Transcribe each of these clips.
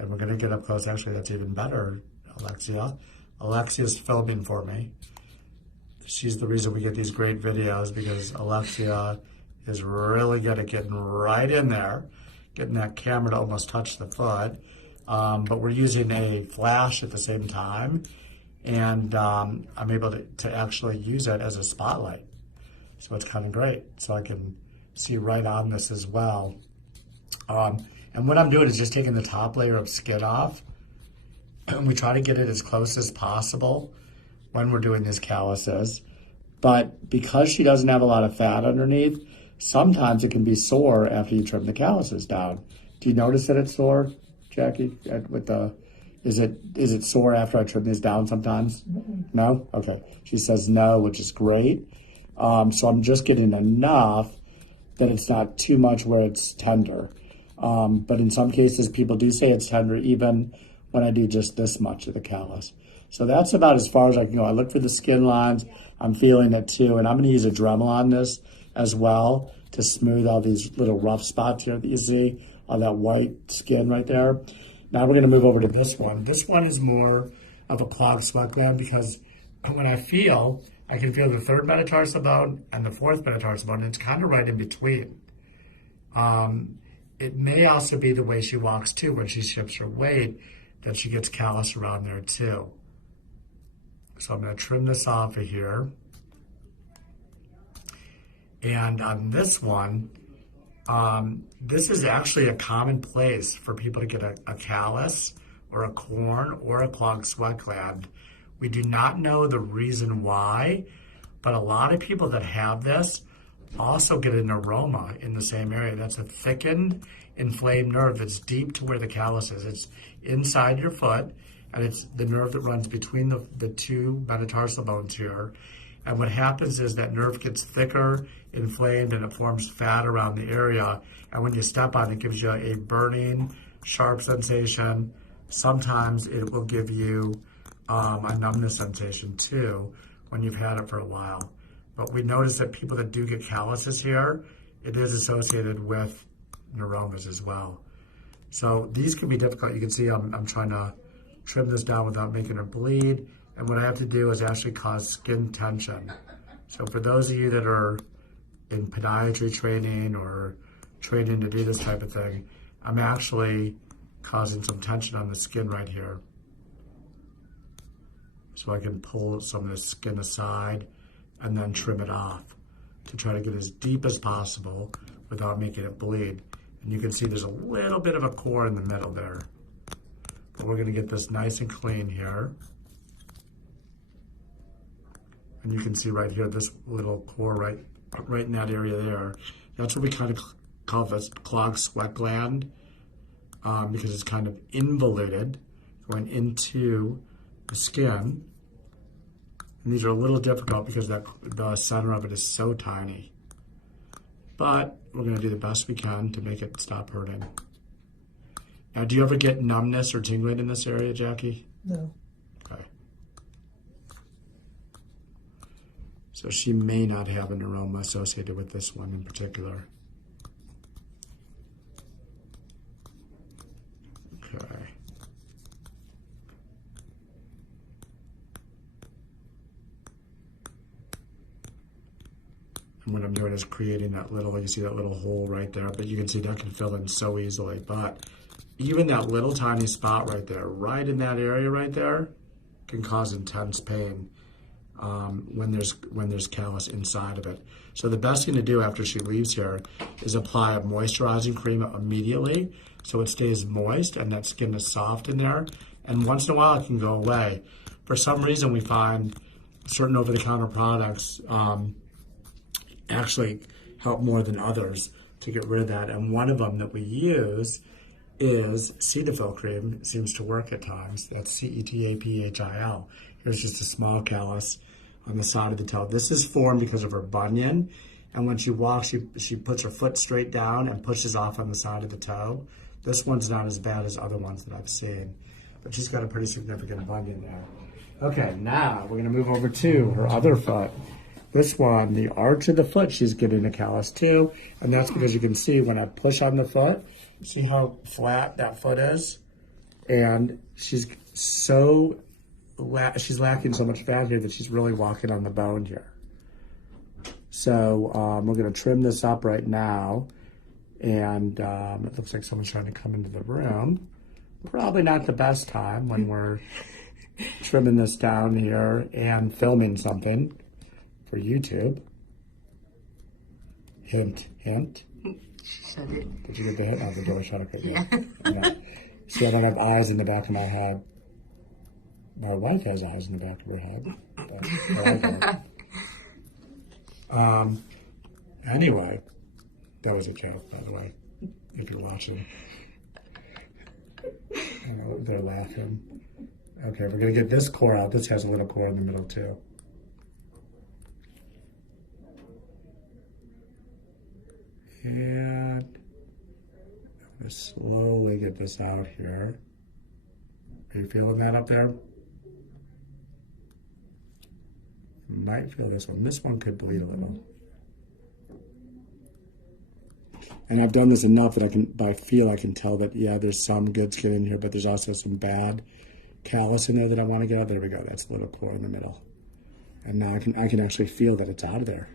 And we're gonna get up close. Actually, that's even better, Alexia. Alexia's filming for me. She's the reason we get these great videos because Alexia is really good at getting right in there, getting that camera to almost touch the foot. But we're using a flash at the same time, and I'm able to actually use it as a spotlight. So it's kind of great. So I can see right on this as well. And what I'm doing is just taking the top layer of skin off, and we try to get it as close as possible when we're doing these calluses. But because she doesn't have a lot of fat underneath, sometimes it can be sore after you trim the calluses down. Do you notice that it's sore, Jackie? Is it sore after I trim these down sometimes? Mm-mm. No? Okay. She says no, which is great. So I'm just getting enough that it's not too much where it's tender. But in some cases, people do say it's tender even when I do just this much of the callus. So that's about as far as I can go. I look for the skin lines. I'm feeling it too. And I'm going to use a Dremel on this as well to smooth all these little rough spots here that you see on that white skin right there. Now we're going to move over to this one. This one is more of a clogged sweat gland because when I can feel the third metatarsal bone and the fourth metatarsal bone. And it's kind of right in between. It may also be the way she walks too when she shifts her weight that she gets callus around there too. So I'm going to trim this off of here. And on this one, this is actually a common place for people to get a callus or a corn or a clogged sweat gland. We do not know the reason why, but a lot of people that have this also get a neuroma in the same area. That's a thickened, inflamed nerve that's deep to where the callus is. It's inside your foot, and it's the nerve that runs between the two metatarsal bones here. And what happens is that nerve gets thicker, inflamed, and it forms fat around the area. And when you step on it, it gives you a burning, sharp sensation. Sometimes it will give you a numbness sensation too when you've had it for a while. But we notice that people that do get calluses here, it is associated with neuromas as well. So these can be difficult. You can see I'm trying to trim this down without making her bleed. And what I have to do is actually cause skin tension. So for those of you that are in podiatry training or training to do this type of thing, I'm actually causing some tension on the skin right here. So I can pull some of the skin aside and then trim it off to try to get as deep as possible without making it bleed. And you can see there's a little bit of a core in the middle there. But we're gonna get this nice and clean here. And you can see right here, this little core right in that area there. That's what we kind of call this clogged sweat gland because it's kind of involuted going into the skin. And these are a little difficult because the center of it is so tiny. But we're gonna do the best we can to make it stop hurting. Now, do you ever get numbness or tingling in this area, Jackie? No. Okay. So she may not have a neuroma associated with this one in particular. Okay. And what I'm doing is creating that little, you see that little hole right there, but you can see that can fill in so easily. But even that little tiny spot right there, right in that area right there, can cause intense pain when there's callus inside of it. So the best thing to do after she leaves here is apply a moisturizing cream immediately so it stays moist and that skin is soft in there. And once in a while it can go away. For some reason we find certain over-the-counter products actually help more than others to get rid of that. And one of them that we use is Cetaphil cream. It seems to work at times. That's Cetaphil. Here's just a small callus on the side of the toe. This is formed because of her bunion. And when she walks, she puts her foot straight down and pushes off on the side of the toe. This one's not as bad as other ones that I've seen, but she's got a pretty significant bunion there. Okay, now we're gonna move over to her other foot. This one, the arch of the foot, she's getting a callus too. And that's because you can see when I push on the foot, see how flat that foot is? And she's lacking so much fat here that she's really walking on the bone here. So we're going to trim this up right now. And it looks like someone's trying to come into the room. Probably not the best time when we're trimming this down here and filming something for YouTube. Hint, hint. Shut it. Did you get the hint? Oh, the door shut. Okay, Yeah. Yeah. See, I don't have eyes in the back of my head. My wife has eyes in the back of her head. But I don't. Anyway, that was a joke, by the way, if you're watching. They're laughing. Okay, we're going to get this core out. This has a little core in the middle, too. And I'm going to slowly get this out here. Are you feeling that up there? You might feel this one. This one could bleed a little. And I've done this enough that by feel I can tell that, yeah, there's some good skin in here, but there's also some bad callus in there that I want to get out. There we go. That's a little core in the middle. And now I can actually feel that it's out of there.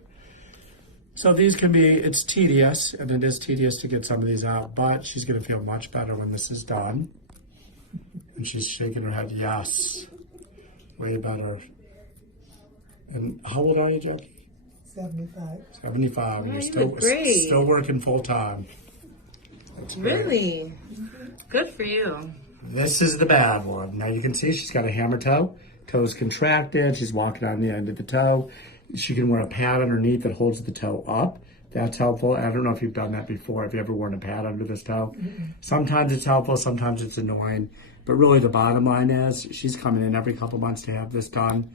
So these can be, it's tedious, and it is tedious to get some of these out, but she's going to feel much better when this is done. And she's shaking her head, yes, way better. And how old are you, Jackie? 75. 75, and Oh, you're you look still working full time. That's great. Really? Good for you. This is the bad one. Now you can see she's got a hammer toe. Toe's contracted. She's walking on the end of the toe. She can wear a pad underneath that holds the toe up. That's helpful. I don't know if you've done that before. Have you ever worn a pad under this toe? Mm-hmm. Sometimes it's helpful. Sometimes it's annoying. But really the bottom line is she's coming in every couple months to have this done.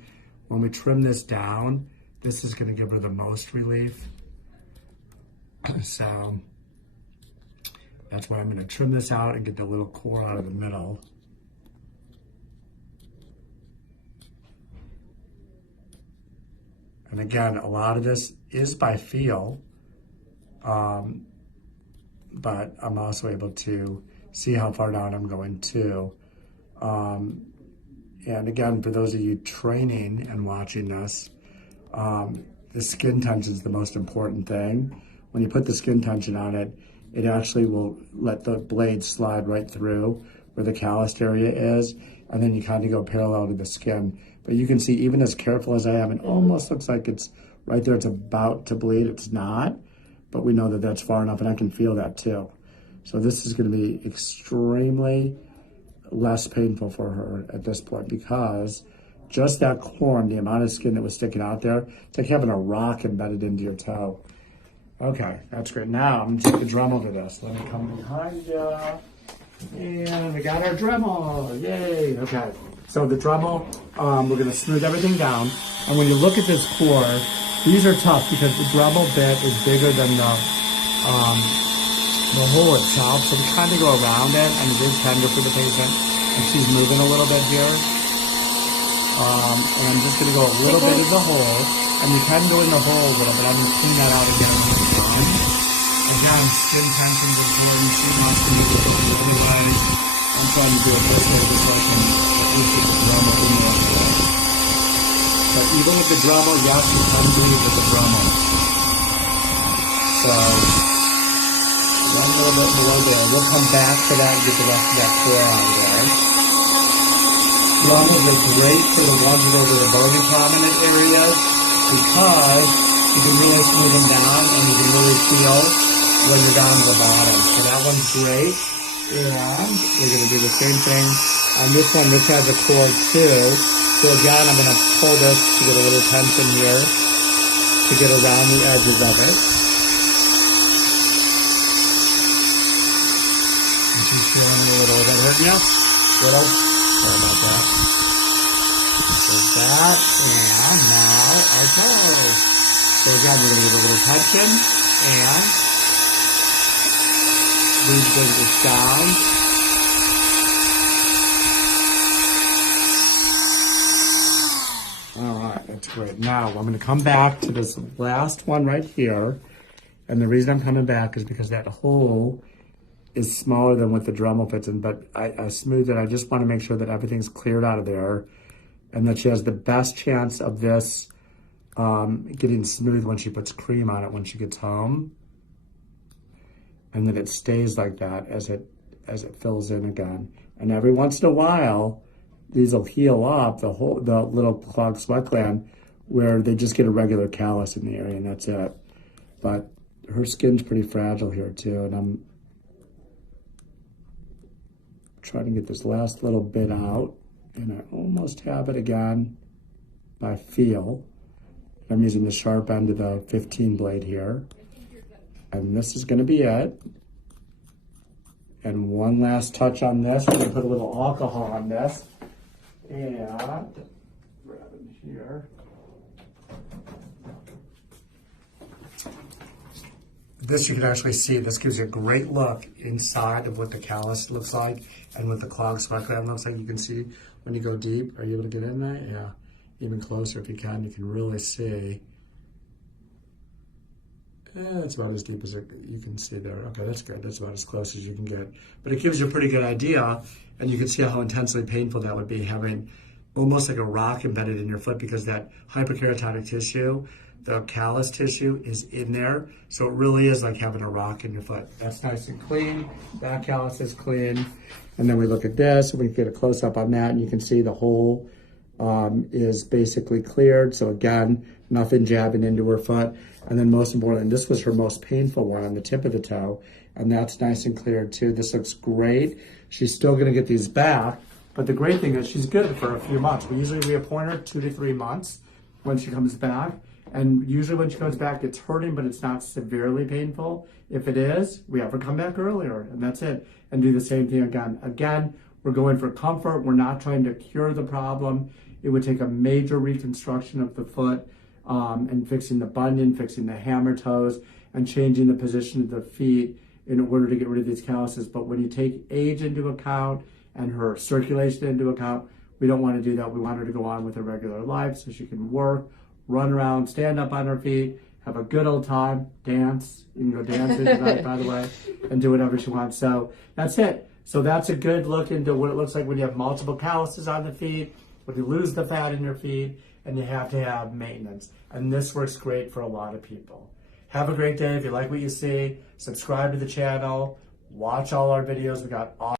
When we trim this down, this is going to give her the most relief. So that's why I'm going to trim this out and get the little core out of the middle. And again, a lot of this is by feel, but I'm also able to see how far down I'm going too. And again, for those of you training and watching this, the skin tension is the most important thing. When you put the skin tension on it, it actually will let the blade slide right through where the calloused area is, and then you kind of go parallel to the skin. But you can see, even as careful as I am, it almost looks like it's right there. It's about to bleed. It's not, but we know that that's far enough, and I can feel that too. So this is going to be extremely less painful for her at this point, because just that corn, the amount of skin that was sticking out there, it's like having a rock embedded into your toe. Okay, that's great. Now I'm going to take the Dremel to this. Let me come behind you. And we got our Dremel. Yay. Okay. So the Dremel, we're going to smooth everything down. And when you look at this core, these are tough because the Dremel bit is bigger than the hole itself. So we kind of go around it, and it is tender for the patient. And she's moving a little bit here. And I'm just going to go a little bit in the hole. And you can go in the hole a little bit. I'm going to clean that out again when it's done. Again, skin tension is important. She wants to move it anyway. I'm trying to do it this way just so I can use the Dremel in there. But even with the Dremel, yes, you can bleed with the Dremel. So, one little bit below there. We'll come back to that and get the rest of that core out of there. Dremels are great for the ones that are over the bony prominent areas, because you can really smooth them down and you can really feel when you're down to the bottom. So that one's great. And we're going to do the same thing on this one. This has a cord too. So again, I'm going to pull this to get a little tension here to get around the edges of it. And she's feeling a little. Is that hurting you? Little? Sorry about that. Like that, and now our toes. So again, we're going to give a little tension, and we bring this down. All right, that's great. Now I'm going to come back to this last one right here, and the reason I'm coming back is because that hole is smaller than what the Dremel fits in, but I smoothed it. I just want to make sure that everything's cleared out of there and that she has the best chance of this getting smooth when she puts cream on it when she gets home. And then it stays like that as it fills in again. And every once in a while, these will heal up, the little clogged sweat gland, where they just get a regular callus in the area and that's it. But her skin's pretty fragile here too, and I'm trying to get this last little bit out, and I almost have it again by feel. I'm using the sharp end of the 15 blade here, and this is gonna be it. And one last touch on this, we're gonna put a little alcohol on this, and grab it here. This you can actually see, this gives you a great look inside of what the callus looks like and what the clogged sweat gland looks like. You can see when you go deep. Are you able to get in there? Yeah, even closer if you can really see. It's about as deep as you can see there. Okay, that's good. That's about as close as you can get. But it gives you a pretty good idea, and you can see how intensely painful that would be, having almost like a rock embedded in your foot, because that hyperkeratotic tissue, the callus tissue, is in there. So it really is like having a rock in your foot. That's nice and clean. That callus is clean. And then we look at this, and we get a close-up on that, and you can see the hole is basically cleared. So again, nothing jabbing into her foot. And then most importantly, this was her most painful one on the tip of the toe, and that's nice and cleared too. This looks great. She's still gonna get these back, but the great thing is she's good for a few months. We usually appoint her 2 to 3 months when she comes back. And usually when she comes back, it's hurting, but it's not severely painful. If it is, we have her come back earlier, and that's it. And do the same thing again. Again, we're going for comfort. We're not trying to cure the problem. It would take a major reconstruction of the foot, and fixing the bunion, fixing the hammer toes, and changing the position of the feet in order to get rid of these calluses. But when you take age into account and her circulation into account, we don't want to do that. We want her to go on with her regular life so she can work, run around, stand up on her feet, have a good old time, dance. You can go dancing tonight, by the way, and do whatever she wants. So that's it. So that's a good look into what it looks like when you have multiple calluses on the feet, when you lose the fat in your feet, and you have to have maintenance. And this works great for a lot of people. Have a great day. If you like what you see, subscribe to the channel, watch all our videos. We got